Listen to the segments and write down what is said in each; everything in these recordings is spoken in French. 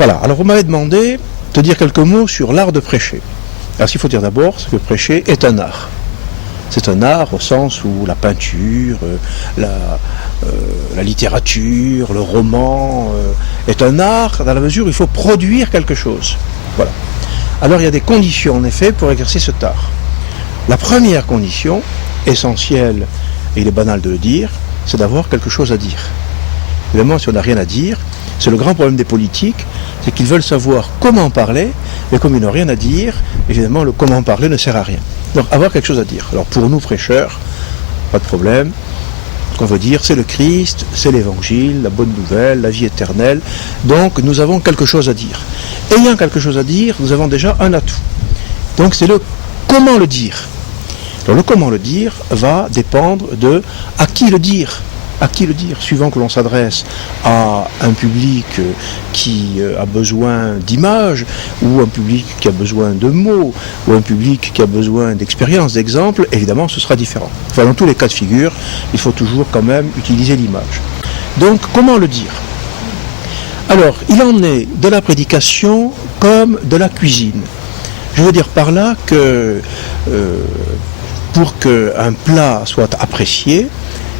Voilà, alors vous m'avez demandé de dire quelques mots sur l'art de prêcher. Alors ce qu'il faut dire d'abord, c'est que prêcher est un art. C'est un art au sens où la peinture, la littérature, le roman est un art dans la mesure où il faut produire quelque chose. Voilà. Alors il y a des conditions en effet pour exercer cet art. La première condition, essentielle, et il est banal de le dire, c'est d'avoir quelque chose à dire. Évidemment, si on n'a rien à dire, c'est le grand problème des politiques, c'est qu'ils veulent savoir comment parler, mais comme ils n'ont rien à dire, évidemment, le comment parler ne sert à rien. Donc, avoir quelque chose à dire. Alors, pour nous, prêcheurs, pas de problème. Ce qu'on veut dire, c'est le Christ, c'est l'Évangile, la bonne nouvelle, la vie éternelle. Donc, nous avons quelque chose à dire. Ayant quelque chose à dire, nous avons déjà un atout. Donc, c'est le comment le dire. Alors, le comment le dire va dépendre de à qui le dire. À qui le dire, suivant que l'on s'adresse à un public qui a besoin d'images, ou un public qui a besoin de mots, ou un public qui a besoin d'expériences, d'exemples, évidemment ce sera différent. Enfin, dans tous les cas de figure, il faut toujours quand même utiliser l'image. Donc, comment le dire ? Alors, il en est de la prédication comme de la cuisine. Je veux dire par là que pour qu'un plat soit apprécié,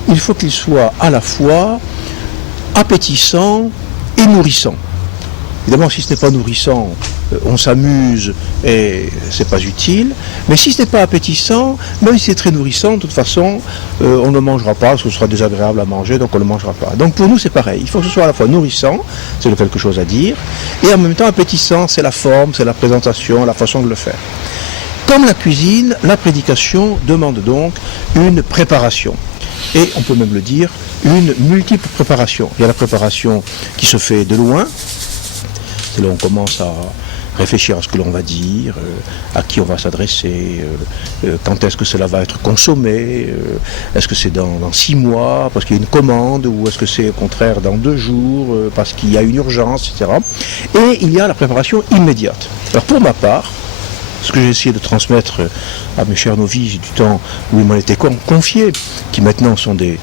il faut qu'il soit à la fois appétissant et nourrissant. Évidemment, si ce n'est pas nourrissant, on s'amuse et c'est pas utile. Mais si ce n'est pas appétissant, même si c'est très nourrissant, de toute façon, on ne le mangera pas, parce que ce sera désagréable à manger, donc on ne le mangera pas. Donc pour nous, c'est pareil. Il faut que ce soit à la fois nourrissant, c'est quelque chose à dire, et en même temps appétissant, c'est la forme, c'est la présentation, la façon de le faire. Comme la cuisine, la prédication demande donc une préparation. Et on peut même le dire, une multiple préparation. Il y a la préparation qui se fait de loin, c'est là où on commence à réfléchir à ce que l'on va dire, à qui on va s'adresser, quand est-ce que cela va être consommé, est-ce que c'est dans 6 mois, parce qu'il y a une commande, ou est-ce que c'est au contraire dans 2 jours, parce qu'il y a une urgence, etc. Et il y a la préparation immédiate. Alors pour ma part, ce que j'ai essayé de transmettre à mes chers novices du temps où ils m'ont été confiés, qui maintenant sont des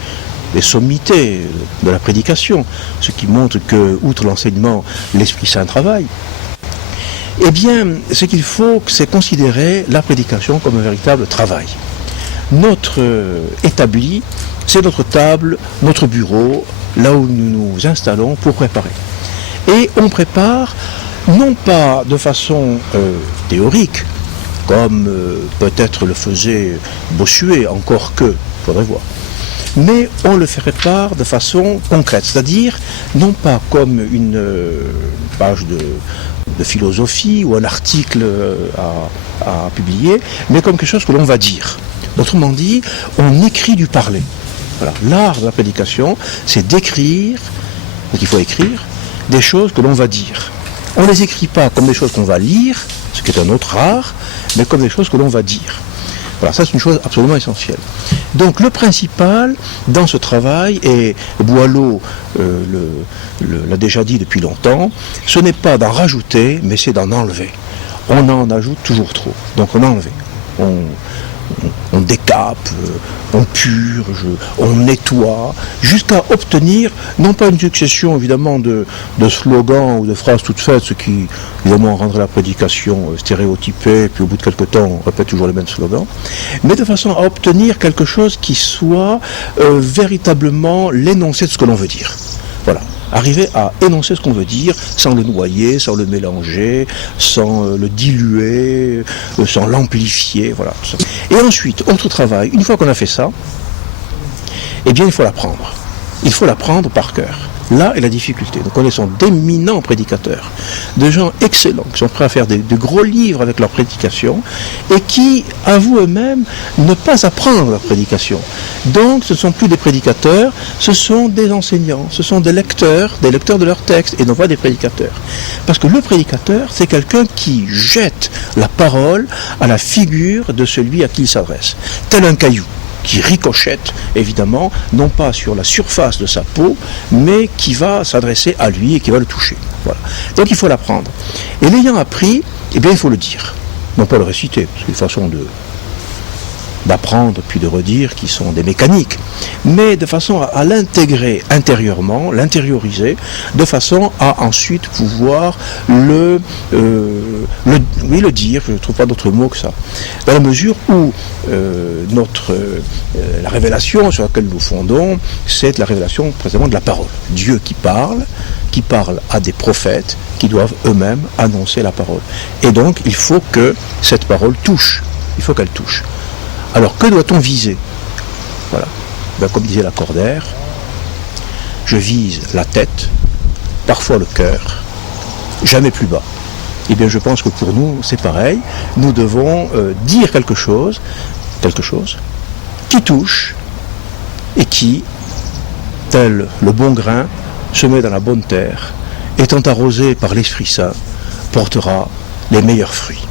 sommités de la prédication, ce qui montre que, outre l'enseignement, l'Esprit Saint travaille, eh bien, ce qu'il faut, c'est considérer la prédication comme un véritable travail. Notre établi, c'est notre table, notre bureau, là où nous nous installons pour préparer. Et on prépare non pas de façon théorique, comme peut-être le faisait Bossuet, encore que, il faudrait voir, mais on le prépare de façon concrète, c'est-à-dire non pas comme une page de philosophie ou un article à publier, mais comme quelque chose que l'on va dire. Autrement dit, on écrit du parler. Voilà. L'art de la prédication, c'est d'écrire, donc il faut écrire, des choses que l'on va dire. On ne les écrit pas comme des choses qu'on va lire, ce qui est un autre art, mais comme des choses que l'on va dire. Voilà, ça c'est une chose absolument essentielle. Donc le principal dans ce travail, et Boileau l'a déjà dit depuis longtemps, ce n'est pas d'en rajouter, mais c'est d'en enlever. On en ajoute toujours trop, donc on enlève. On décape, on purge, on nettoie, jusqu'à obtenir, non pas une succession évidemment de slogans ou de phrases toutes faites, ce qui évidemment rendrait la prédication stéréotypée, puis au bout de quelque temps on répète toujours les mêmes slogans, mais de façon à obtenir quelque chose qui soit véritablement l'énoncé de ce que l'on veut dire. Voilà. Arriver à énoncer ce qu'on veut dire, sans le noyer, sans le mélanger, sans le diluer, sans l'amplifier, voilà. Tout ça. Et ensuite, autre travail, une fois qu'on a fait ça, eh bien il faut l'apprendre. Il faut l'apprendre par cœur. Là est la difficulté. Nous connaissons d'éminents prédicateurs, de gens excellents qui sont prêts à faire de gros livres avec leur prédication et qui avouent eux-mêmes ne pas apprendre leur prédication. Donc ce ne sont plus des prédicateurs, ce sont des enseignants, ce sont des lecteurs de leurs textes et non pas des prédicateurs. Parce que le prédicateur, c'est quelqu'un qui jette la parole à la figure de celui à qui il s'adresse, tel un caillou qui ricochette, évidemment, non pas sur la surface de sa peau, mais qui va s'adresser à lui et qui va le toucher. Voilà. Donc il faut l'apprendre. Et l'ayant appris, eh bien il faut le dire. Non pas le réciter, parce que c'est une façon de d'apprendre puis de redire qui sont des mécaniques, mais de façon à l'intégrer intérieurement, l'intérioriser, de façon à ensuite pouvoir le dire, je ne trouve pas d'autre mot que ça, dans la mesure où la révélation sur laquelle nous fondons, c'est la révélation précisément de la parole. Dieu qui parle à des prophètes qui doivent eux-mêmes annoncer la parole. Et donc, il faut que cette parole touche. Il faut qu'elle touche. Alors, que doit-on viser? Voilà. Ben, comme disait Lacordaire, je vise la tête, parfois le cœur, jamais plus bas. Eh bien, je pense que pour nous, c'est pareil. Nous devons dire quelque chose qui touche et qui, tel le bon grain, se met dans la bonne terre, étant arrosé par l'Esprit Saint, portera les meilleurs fruits.